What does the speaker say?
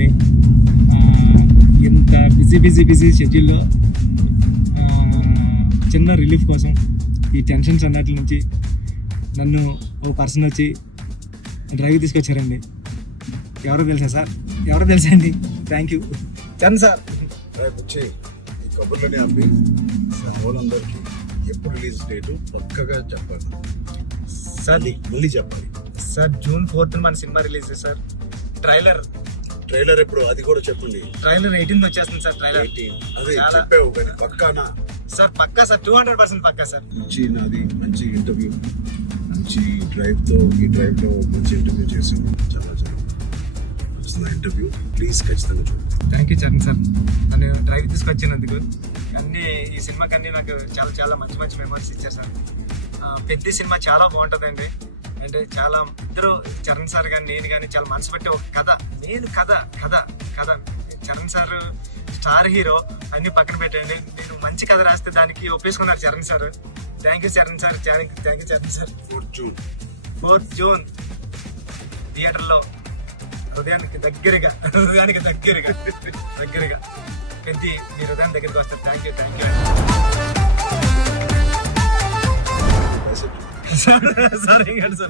అండి. ఇంత బిజీ షెడ్యూల్లో చిన్న రిలీఫ్ కోసం ఈ టెన్షన్స్ అన్నట్ల నుంచి నన్ను ఓ పర్సన్ వచ్చి డ్రైవ్ తీసుకొచ్చారండి. ఎవరో తెలుసా అండి. Thank you Charan sir. వచ్చి ఈ కబుర్లని ఆపి వాళ్ళందరికీ ఎప్పుడు రిలీజ్ డేటు పక్కగా చెప్పాలి సార్. మళ్ళీ చెప్పాలి సార్ June 4th మన సినిమా రిలీజ్ సార్. ట్రైలర్ ఎప్పుడు అది కూడా చెప్పండి. ట్రైలర్ 18th వచ్చేస్తుంది సార్. ట్రైలర్ 18 అదే చెప్పావు కానీ పక్కానా సార్? పక్కా సార్, 200% పక్కా సార్. నాది మంచి ఇంటర్వ్యూ, మంచి ఈ డ్రైవ్లో మంచి ఇంటర్వ్యూ చేసాను. చాలా ఇంటర్వ్యూ ప్లీజ్ ఖచ్చితంగా చూడండి. థ్యాంక్ యూ చరణ్ సార్, నన్ను డ్రైవ్ తీసుకొచ్చినందుకు. ఈ సినిమాకి అన్నీ నాకు చాలా మంచి మెమరీస్ ఇచ్చారు సార్. పెద్ద సినిమా చాలా బాగుంటుందండి. అంటే చాలా ఇద్దరు చరణ్ సార్ కానీ నేను కానీ చాలా మనసు పెట్టి ఒక కథ చరణ్ సార్ స్టార్ హీరో అన్ని పక్కన పెట్టండి. నేను మంచి కథ రాస్తే దానికి ఒప్పేసుకున్నారు Charan sir. Thank you Charan sir. Thank you Charan sir. 4th June థియేటర్లో హృదయానికి దగ్గరగా పెద్ద మీ హృదయం దగ్గరికి వస్తారు. Thank you sir.